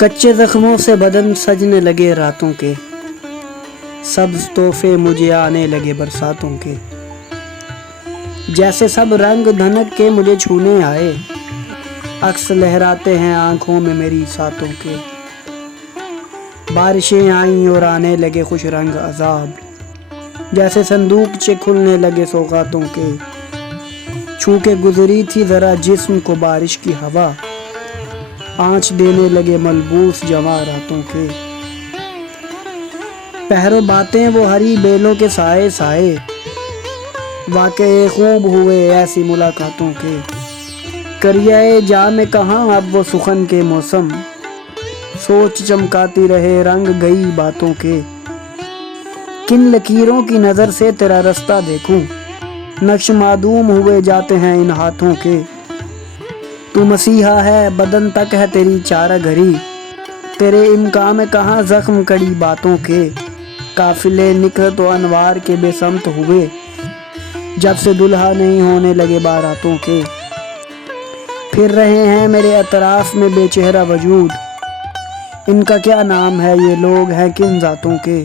कच्चे जख्मों से बदन सजने लगे रातों के, सब्ज तोहफे मुझे आने लगे बरसातों के। जैसे सब रंग धनक के मुझे छूने आए, अक्स लहराते हैं आंखों में मेरी सातों के। बारिशें आईं और आने लगे खुश रंग अजाब, जैसे संदूकचे खुलने लगे सौगातों के। छू के गुजरी थी जरा जिस्म को बारिश की हवा, आँच देने लगे मलबूस जवां रातों के। पहरो बातें वो हरी बेलों के साए साए, वाक़े खूब हुए ऐसी मुलाकातों के। करियाए जा में कहाँ अब वो सुखन के मौसम, सोच चमकाती रहे रंग गई बातों के। किन लकीरों की नज़र से तेरा रास्ता देखूं, नक्श मादूम हुए जाते हैं इन हाथों के। तू मसीहा है बदन तक है तेरी चारा घरी, तेरे इम्कान में कहाँ जख्म कड़ी बातों के। काफिले निकल तो अनवार के बेसमत हुए, जब से दुल्हा नहीं होने लगे बारातों के। फिर रहे हैं मेरे अतराफ में बेचेहरा वजूद, इनका क्या नाम है ये लोग हैं किन जातों के।